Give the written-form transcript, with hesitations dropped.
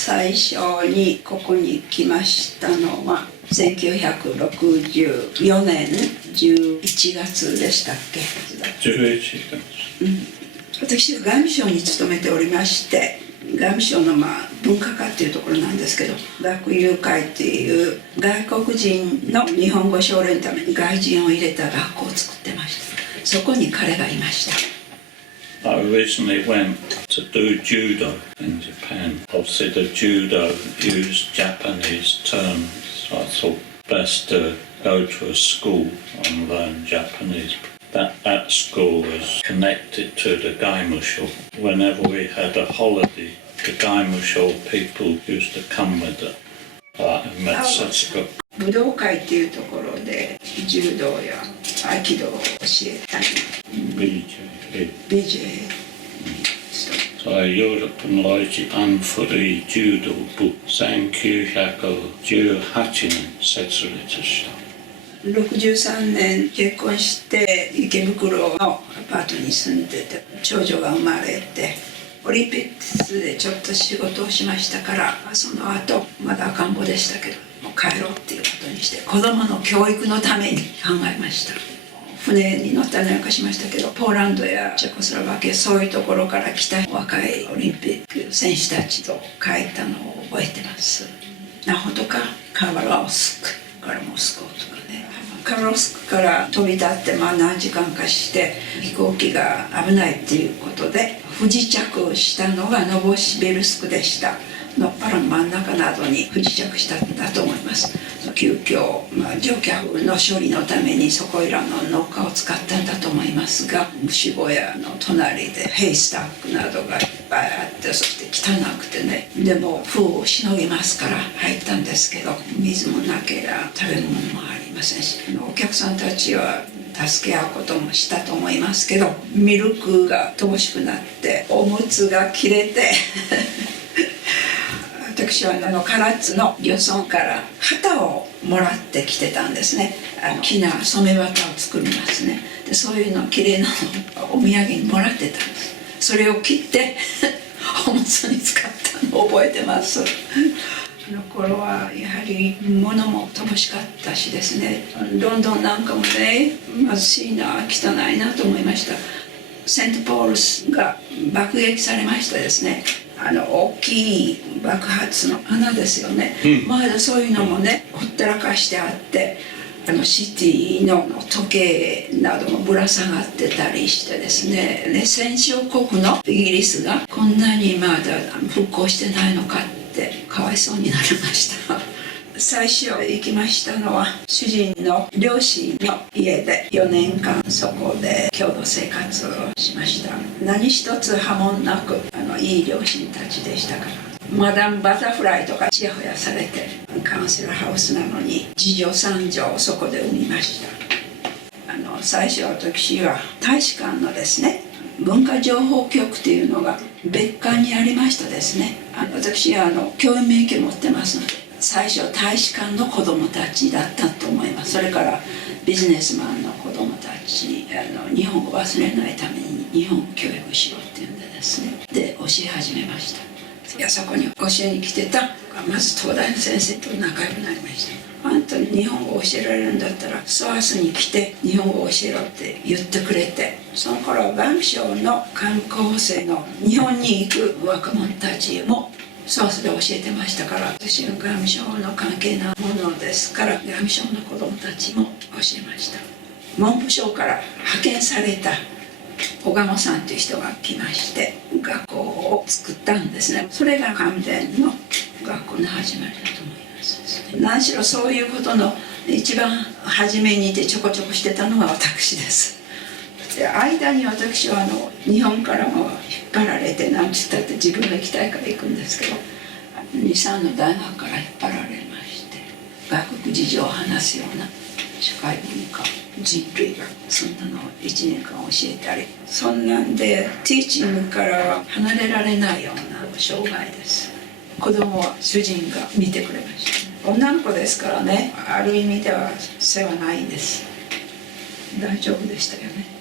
最初にここに来ましたのは1964年11月でしたっけ。11月、私は外務省に勤めておりまして、外務省の文化科っていうところなんですけど、学友会っていう外国人の日本語奨励のために外人を入れた学校を作ってました。そこに彼がいました。I originally went to do judo in Japan. Obviously the judo used Japanese terms, so I thought best to go to a school and learn Japanese. That school was connected to the Gaimusho. Whenever we had a holiday, the Gaimusho people used to come with it. I met such good. 武道会っていうところで柔道や合気道を教えたり BJ ヨーロッパの一番古い柔道部1918年設立した63年結婚して池袋のアパートに住んでて長女が生まれてオリンピックスでちょっと仕事をしましたからその後まだ赤ん坊でしたけどもう帰ろうっていうことにして子供の教育のために考えました。船に乗ったりなんかしましたけどポーランドやチェコスロバキアそういうところから来た若いオリンピック選手たちと帰ったのを覚えてます。ナホとかカバロフスクからモスクワとかねカバロフスクから飛び立って何時間かして飛行機が危ないっていうことで不時着したのがノボシビルスクでした。のっぱらの真ん中などに不時着したんだと思います。急遽、乗客の処理のためにそこいらの農家を使ったんだと思いますが牛小屋の隣でヘイスタックなどがいっぱいあってそして汚くてねでも風をしのぎますから入ったんですけど水もなければ食べ物もありませんしお客さんたちは助け合うこともしたと思いますけどミルクが乏しくなっておむつが切れて私は唐津の漁村から旗をもらってきてたんですね。木な染め旗を作りますね。でそういうのきれいなのをお土産にもらってたんです。それを切っておむつに使ったのを覚えてます。あの頃はやはり物も乏しかったしですねロンドンなんかもね貧しいな汚いなと思いました。セントポールスが爆撃されましたですね大きい爆発の穴ですよね、まだそういうのもねほったらかしてあってシティの時計などもぶら下がってたりしてですね戦勝国のイギリスがこんなにまだ復興してないのかってかわいそうになりました最初行きましたのは主人の両親の家で4年間そこで共同生活をしました。何一つ破門なくいい両親たちでしたからマダムバタフライとかちやほやされてカウンセラーハウスなのに次女三女をそこで産みました。最初私は大使館のですね文化情報局っていうのが別館にありましたですね私は教員免許持ってますので最初大使館の子どもたちだったと思います。それからビジネスマンの子どもたち日本語を忘れないために日本教育しようっていうんでですねで教え始めました。いやそこに教えに来てたまず東大の先生と仲良くなりました。あんたに日本語を教えられるんだったらソアスに来て日本語を教えろって言ってくれてその頃外務省の観光生の日本に行く若者たちもソースで教えてましたから私は外務省の関係なものですから外務省の子どもたちも教えました。文部省から派遣された小鴨さんという人が来まして学校を作ったんですね。それが関連の学校の始まりだと思います。何しろそういうことの一番初めにいてちょこちょこしてたのが私です。で間に私は日本からも引っ張られてなんつったって自分が行きたいから行くんですけど23の大学から引っ張られまして外国事情を話すような社会文化人類学そんなのを1年間教えたりそんなんでティーチングからは離れられないような障害です。子供は主人が見てくれました。女の子ですからねある意味では世話ないんです。大丈夫でしたよね。